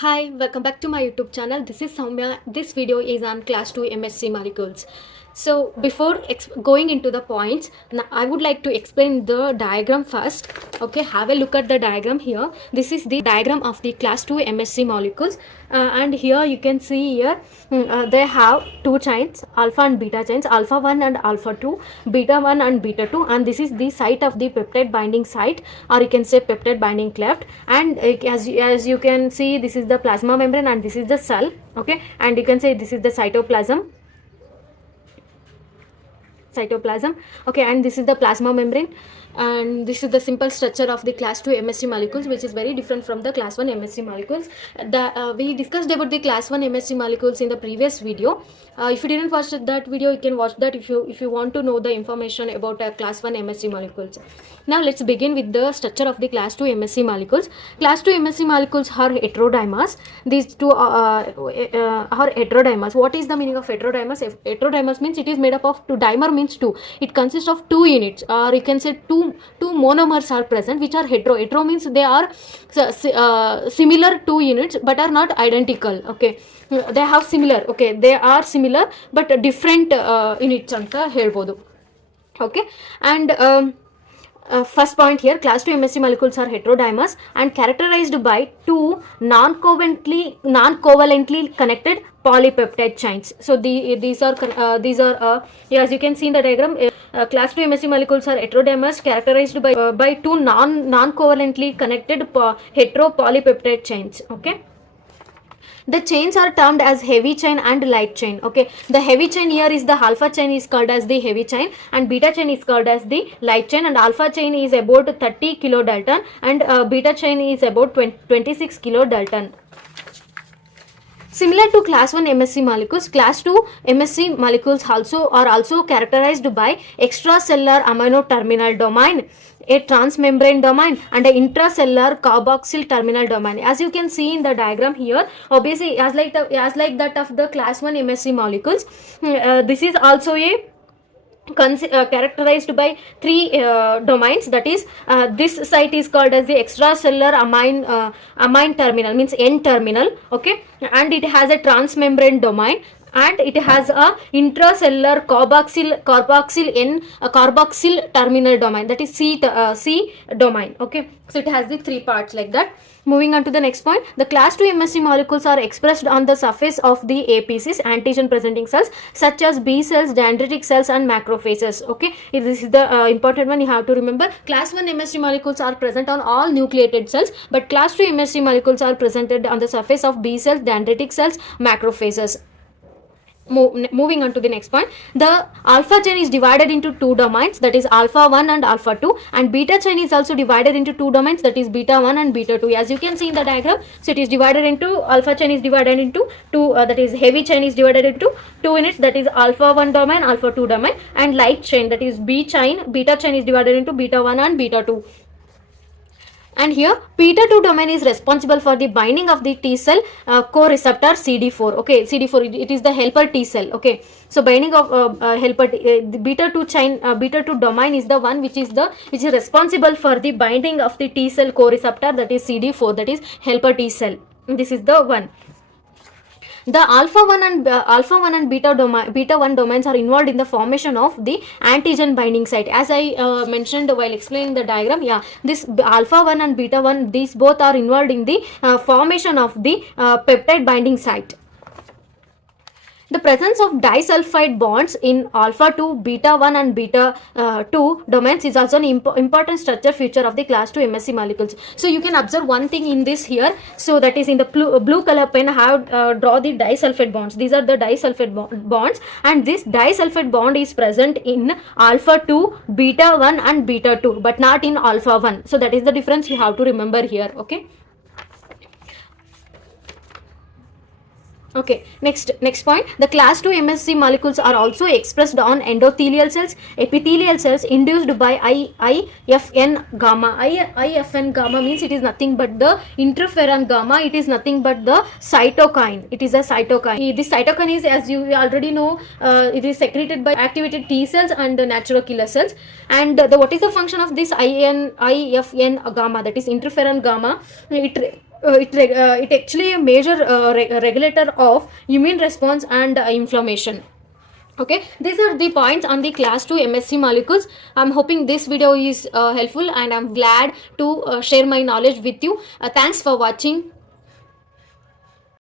Hi, welcome back to my YouTube channel. This is Soumya. This video is on class 2 MHC molecules. So before going into the points, I would like to explain the diagram first. Okay, have a look at the diagram here. This is the diagram of the class 2 MHC molecules. And here you can see here they have two chains, alpha and beta chains, alpha 1 and alpha 2, beta 1 and beta 2, and this is the site of the peptide binding site, or you can say peptide binding cleft. And as you can see, this is the plasma membrane and this is the cell. Okay, and you can say this is the cytoplasm. Okay, and this is the plasma membrane, and this is the simple structure of the class 2 MSC molecules, which is very different from the class 1 MSC molecules. We discussed about the class 1 MSC molecules in the previous video. If you didn't watch that video, you can watch that if you want to know the information about class 1 MSC molecules. Now let's begin with the structure of the class 2 MSC molecules. Class 2 MSC molecules are heterodimers. These two are heterodimers. What is the meaning of heterodimers? Heterodimers means it is made up of two. Dimer means two. It consists of two units, or you can say two monomers are present, which are hetero. Hetero means they are similar two units but are not identical. Okay, they have similar. Okay, they are similar but different units ಅಂತ ಹೇಳ್ಬೋದು. Okay, and first point here, class 2 MSC molecules are heterodimers and characterized by two non-covalently connected polypeptide chains. So these are yeah, as you can see in the diagram, class 2 MSC molecules are heterodimers characterized by two non-covalently connected hetero polypeptide chains. Okay, the chains are termed as heavy chain and light chain. Okay, the heavy chain here is the alpha chain is called as the heavy chain, and beta chain is called as the light chain, and alpha chain is about 30 kilodalton and beta chain is about 26 kilodalton. Similar to class 1 MSC molecules, class 2 MSC molecules are also characterized by extracellular amino terminal domain, a transmembrane domain, and an intracellular carboxyl terminal domain. As you can see in the diagram here, obviously as like that of the class 1 MSC molecules, this is also a characterized by three domains. That is, this site is called as the extracellular amine terminal, means N terminal. Okay, and it has a transmembrane domain, and it has a intracellular carboxyl terminal domain, that is C domain. Okay, so it has the three parts like that. Moving on to the next point, the class 2 MSC molecules are expressed on the surface of the APCs, antigen presenting cells, such as B cells, dendritic cells, and macrophages. Okay, this is the important one you have to remember. Class 1 MSC molecules are present on all nucleated cells, but class 2 MSC molecules are presented on the surface of B cells, dendritic cells, macrophages. Moving on to the next point, the alpha chain is divided into two domains, that is alpha 1 and alpha 2, and beta chain is also divided into two domains, that is beta 1 and beta 2. As you can see in the diagram, so it is divided into, alpha chain is divided into two, that is heavy chain is divided into two units, that is alpha 1 domain, alpha 2 domain, and light chain, that is beta chain is divided into beta 1 and beta 2. And here beta 2 domain is responsible for the binding of the T cell co-receptor CD4. Okay, CD4, it is the helper T cell. Okay, so binding of helper the beta 2 chain, beta 2 domain is the one which is responsible for the binding of the T cell co-receptor, that is CD4, that is helper T cell. This is the one. The alpha 1 and beta 1 domains are involved in the formation of the antigen binding site. As I mentioned while explaining the diagram, yeah, this alpha 1 and beta 1, these both are involved in the formation of the peptide binding site. The presence of disulfide bonds in alpha 2, beta 1 and beta 2 domains is also an important structure feature of the class 2 MSC molecules. So you can observe one thing in this here. So that is in the blue color pen, I have draw the disulfide bonds. These are the disulfide bonds, and this disulfide bond is present in alpha 2, beta 1 and beta 2, but not in alpha 1. So that is the difference you have to remember here. Okay. Okay, next point, the class 2 MSC molecules are also expressed on endothelial cells, epithelial cells induced by IFN gamma. IFN gamma means it is nothing but the interferon gamma. It is nothing but the cytokine. It is a cytokine. This cytokine is, as you already know, it is secreted by activated T cells and the natural killer cells. And what is the function of this IFN gamma, that is interferon gamma? it actually a major regulator of immune response and inflammation. Okay, these are the points on the class 2 MSc molecules. I'm hoping this video is helpful, and I'm glad to share my knowledge with you. Thanks for watching.